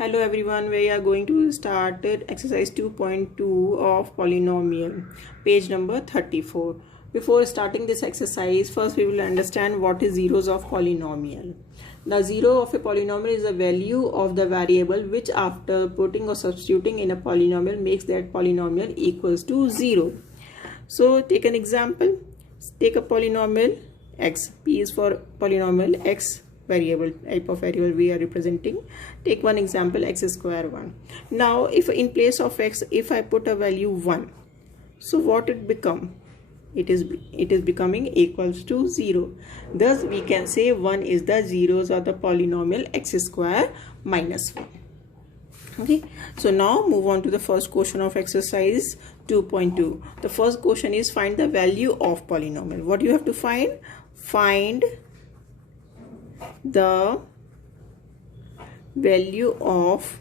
Hello everyone, we are going to start exercise 2.2 of polynomial, page number 34. Before starting this exercise, first we will understand what is zeros of polynomial. The zero of a polynomial is the value of the variable which after putting or substituting in a polynomial makes that polynomial equals to 0. So take an example. Take a polynomial x. P is for polynomial x variable, type of variable we are representing. Take one example, x square 1. Now if in place of x, if I put a value 1, so what it become? It is becoming equals to 0. Thus we can say 1 is the zeros of the polynomial x square minus 1. Okay, so now move on to the first question of exercise 2.2. The first question is find the value of polynomial. What you have to find? Find the value of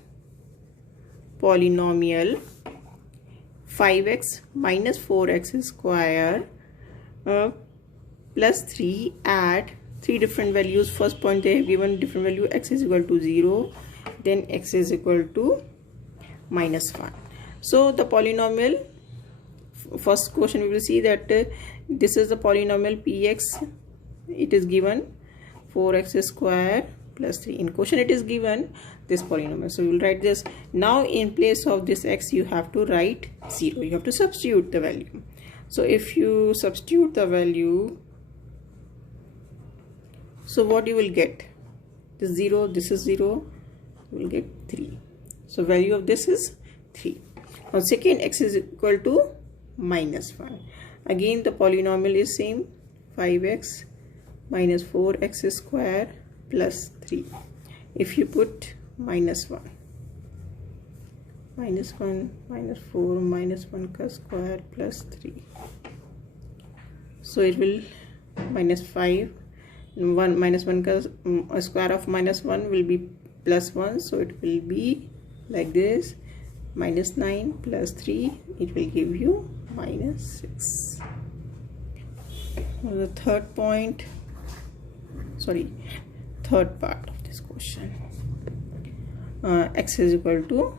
polynomial 5x minus 4x square plus 3 at three different values. First point they have given different value, x is equal to 0, then x is equal to minus 1. So the polynomial, first question we will see that this is the polynomial px. It is given 4x square plus 3. In question it is given this polynomial, so we will write this. Now in place of this x you have to write 0. You have to substitute the value. So if you substitute the value, so what you will get? This 0, this is 0, you will get 3. So value of this is 3. Now second, x is equal to minus 1. Again the polynomial is same, 5x minus 4x square plus 3. If you put minus 1, minus 1, minus 4, minus 1 ka square plus 3. So it will minus 5, 1 minus 1 ka square of minus 1 will be plus 1. So it will be like this, minus 9 plus 3, it will give you minus 6. Now the third point, third part of this question, x is equal to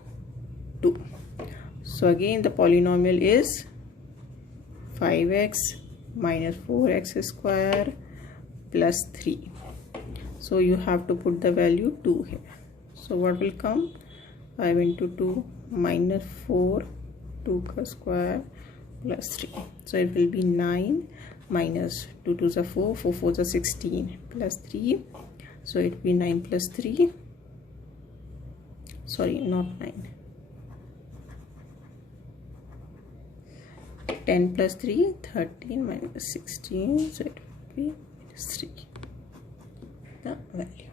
2. So again the polynomial is 5x minus 4x square plus 3. So you have to put the value 2 here. So what will come? 5 into 2 minus 4, 2 ka square plus 3. So it will be 9 minus 2 2s are 4, 4 4s are 16 plus 3. So it will be 9 plus 3. Sorry, not 9. 10 plus 3, 13 minus 16. So it will be minus 3. The value.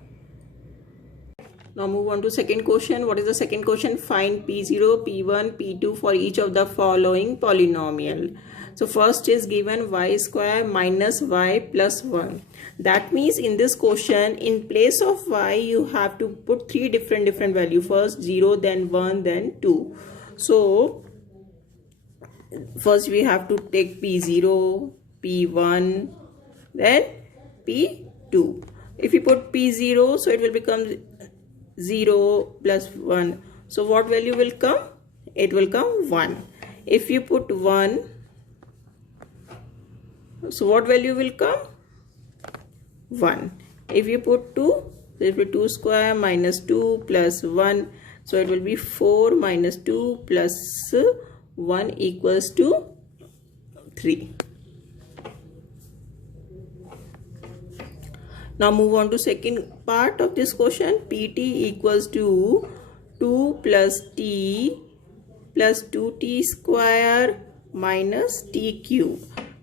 Now move on to second question. What is the second question? Find P0, P1, P2 for each of the following polynomial. So first is given y square minus y plus 1. That means in this question, in place of y, you have to put three different value. First 0, then 1, then 2. So first we have to take P0, P1, then P2. If you put P0, so it will become 0 plus 1. So what value will come? It will come 1. If you put 1, so what value will come? 1. If you put 2, it will be 2 square minus 2 plus 1. So it will be 4 minus 2 plus 1 equals to 3. Now move on to second part of this question. Pt equals to 2 plus t plus 2t square minus t cube.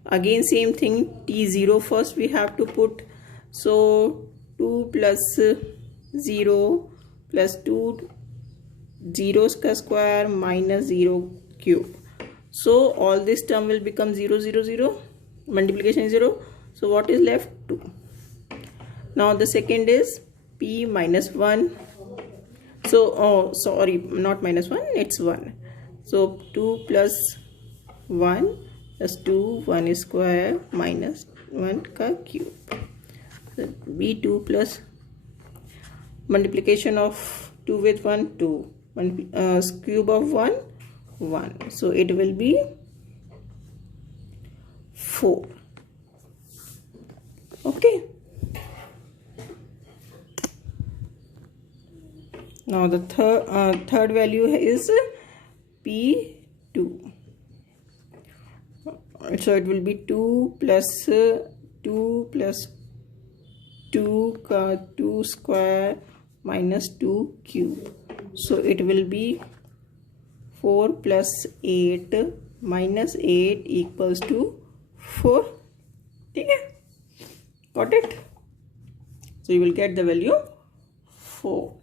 Again same thing, t0 first we have to put. So 2 plus 0 plus 2 zeros ka square minus 0 cube. So all this term will become 0 0 0. Multiplication is 0. So what is left? 2. Now the second is p minus 1. So sorry, not minus 1, it's 1. So 2 plus 1 plus 2, 1 is square minus 1 ka cube. So b2 plus multiplication of 2 with 1, 2. 1 cube of 1, 1. So it will be 4. Okay. Now the third value is P2. So it will be 2 plus 2 plus 2 square minus 2 cube. So it will be 4 plus 8 minus 8 equals to 4. Okay? Got it? So you will get the value 4.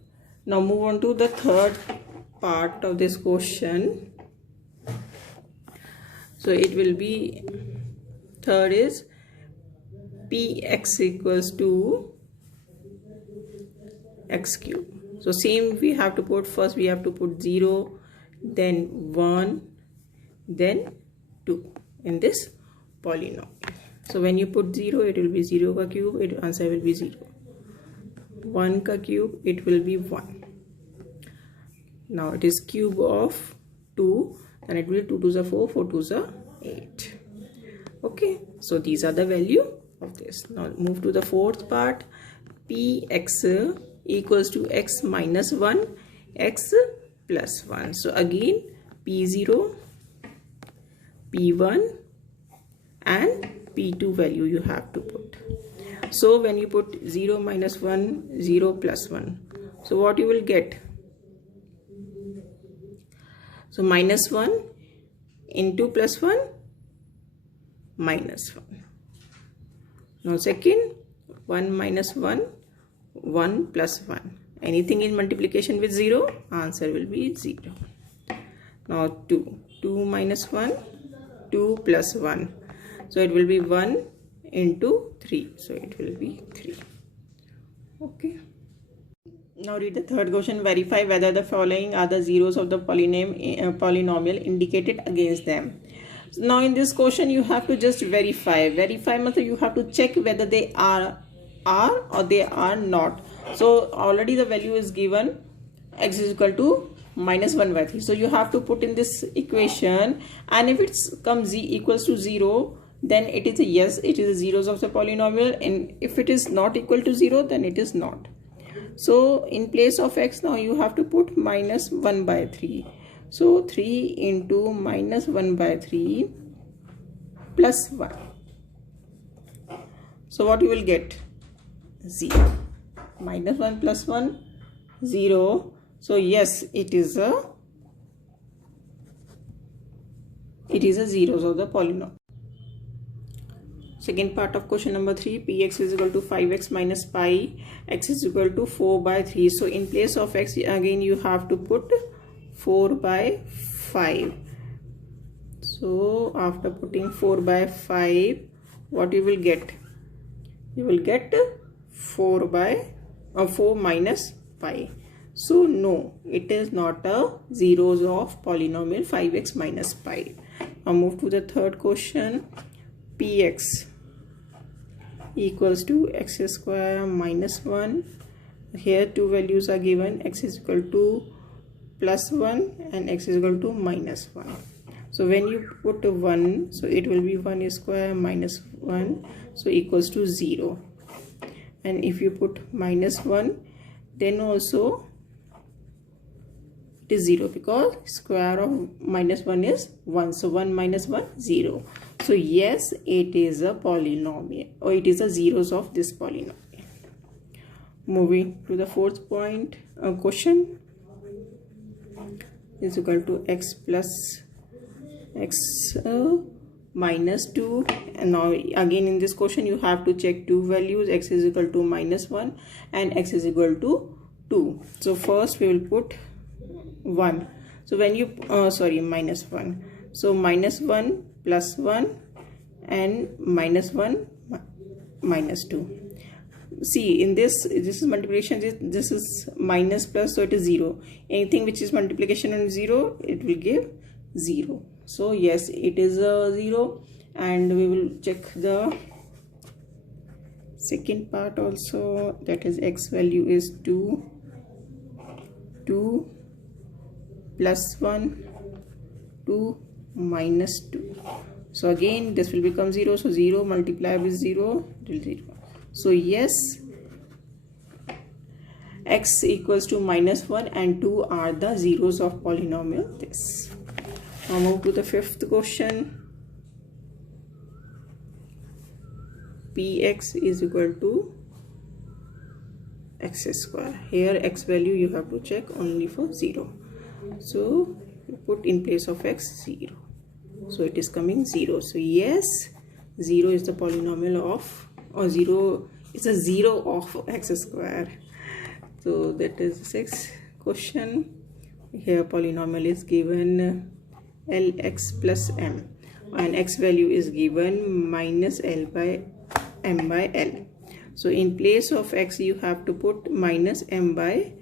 Now move on to the third part of this question. So it will be, third is px equals to x cube. So same we have to put, first we have to put 0, then 1, then 2 in this polynomial. So when you put 0, it will be 0 ka cube, answer will be 0. 1 ka cube, it will be 1. Now it is cube of 2, and it will be 2 2s are 4, 4 2s are 8. Okay, so these are the value of this. Now move to the fourth part. Px equals to x minus 1, x plus 1. So again P0, P1 and P2 value you have to put. So when you put 0 minus 1, 0 plus 1, so what you will get? So minus 1 into plus 1, minus 1. Now second, 1 minus 1, 1 plus 1. Anything in multiplication with 0, answer will be 0. Now 2. 2 minus 1, 2 plus 1. So it will be 1 into 3. So it will be 3. Okay. Now read the third question. Verify whether the following are the zeros of the polynomial indicated against them. So now in this question you have to just verify. Verify means you have to check whether they are or they are not. So already the value is given, x is equal to minus 1 by 3. So you have to put in this equation, and if it comes equals to 0, then it is a yes, it is the zeros of the polynomial, and if it is not equal to 0, then it is not. So in place of x, now you have to put minus 1 by 3. So 3 into minus 1 by 3 plus 1. So what you will get? 0. Minus 1 plus 1, 0. So yes, it is a zeros of the polynomial. Second part of question number 3, px is equal to 5x minus pi, x is equal to 4 by 3. So in place of x, again you have to put 4 by 5. So after putting 4 by 5, what you will get? You will get 4 minus pi. So no, it is not a zeros of polynomial 5x minus pi. Now move to the third question. Px equals to x square minus 1. Here two values are given, x is equal to plus 1 and x is equal to minus 1. So when you put 1, so it will be 1 square minus 1, so equals to 0. And if you put minus 1, then also it is 0, because square of minus 1 is 1. So 1 minus 1, 0. So yes, it is a polynomial, or it is a zeros of this polynomial. Moving to the fourth point, question is equal to x plus x minus 2. And now again in this question you have to check two values, x is equal to minus 1 and x is equal to 2. So first we will put 1. So when you minus 1. So minus 1 plus 1 and minus 1 minus 2. See, in this is multiplication, this is minus plus, so it is 0. Anything which is multiplication on 0, it will give 0. So yes, it is a 0, and we will check the second part also, that is x value is 2 2 plus 1, 2 minus 2. So again this will become 0. So 0 multiplied with 0 till 0. So yes, x equals to minus 1 and 2 are the zeros of polynomial this. Now move to the fifth question. Px is equal to x square. Here x value you have to check only for 0. So you put in place of x 0. So it is coming 0. So yes, 0 is the polynomial of, or 0 is a 0 of x square. So that is the sixth question. Here polynomial is given Lx plus m and x value is given minus L by m by L. So in place of x you have to put minus m by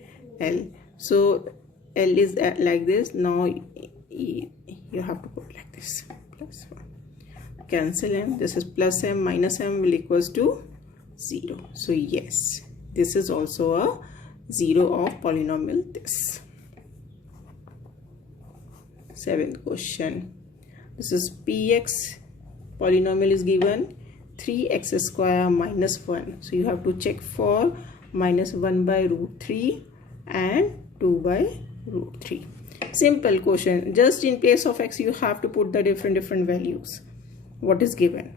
L. So L is like this. Now you have to put like this, plus 1. Cancel m. This is plus m minus m will equals to 0. So yes, this is also a 0 of polynomial this. Seventh question. This is Px polynomial is given 3x square minus 1. So you have to check for minus 1 by root 3 and 2 by root 3. Simple question. Just in place of x you have to put the different values. What is given?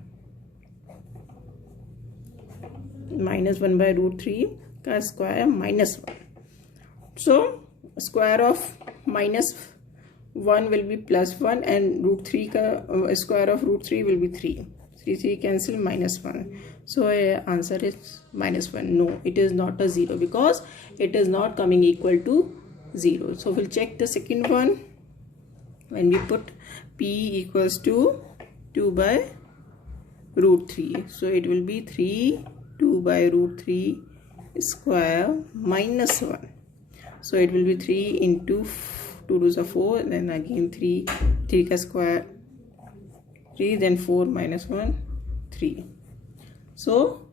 Minus 1 by root 3 ka square minus 1. So square of minus 1 will be plus 1 and root 3 ka square of root 3 will be 3. 3 cancel, minus 1. So answer is minus 1. No, it is not a 0 because it is not coming equal to 0. So we'll check the second one. When we put p equals to 2 by root 3. So it will be 3 2 by root 3 square minus 1. So it will be 3 into 2 to the 4, then again 3 ka square 3, then 4 minus 1 3. So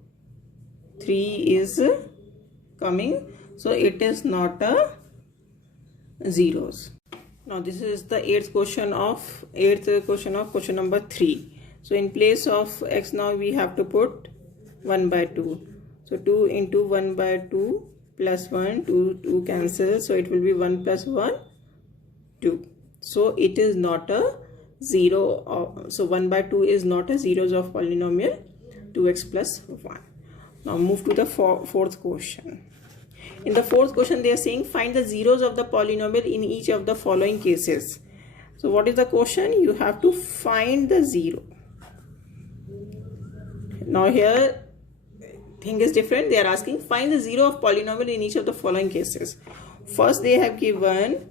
3 is coming, so it is not a zeros. Now this is the eighth question of question number 3. So in place of x now we have to put 1 by 2. So 2 into 1 by 2 plus 1, 2 cancel, so it will be 1 plus 1 2. So it is not a 0 so 1 by 2 is not a zeros of polynomial 2x plus 1. Now move to the fourth question. In the fourth question they are saying find the zeros of the polynomial in each of the following cases. So what is the question? You have to find the 0. Now here thing is different. They are asking find the 0 of polynomial in each of the following cases. First they have given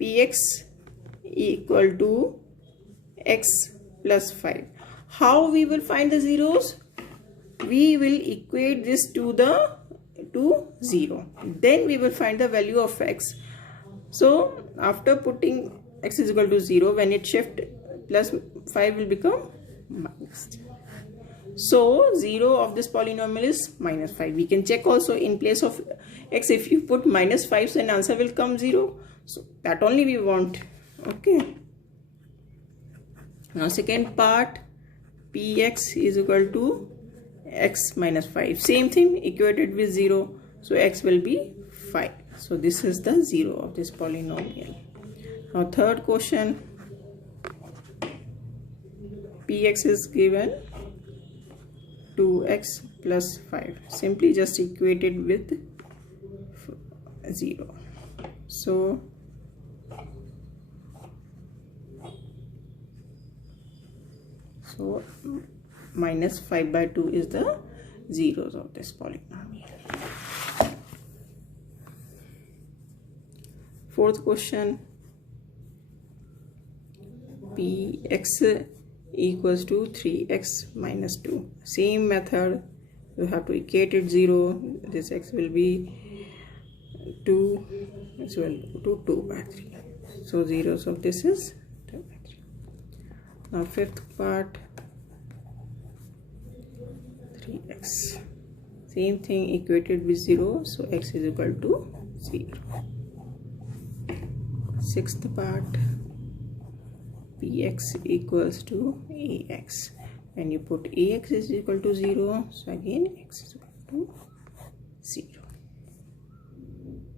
px equal to x plus 5. How we will find the zeros? We will equate this to 0. Then we will find the value of x. So after putting x is equal to 0, when it shift plus 5 will become minus. So 0 of this polynomial is minus 5. We can check also in place of x, if you put minus 5 then answer will come 0. So that only we want. Okay. Now second part, px is equal to x minus 5. Same thing, equated with 0. So x will be 5. So this is the 0 of this polynomial. Now third question, px is given 2x plus 5. Simply just equate it with 0. So minus 5 by 2 is the zeros of this polynomial. Fourth question, px equals to 3x minus 2. Same method, you have to equate it 0. This x will be 2 as well to 2 by 3. So zeros of this is 2 by 3. Now fifth part, 3x. Same thing, equated with 0. So x is equal to 0. Sixth part, Px equals to Ax. When you put Ax is equal to 0, so again x is equal to 0.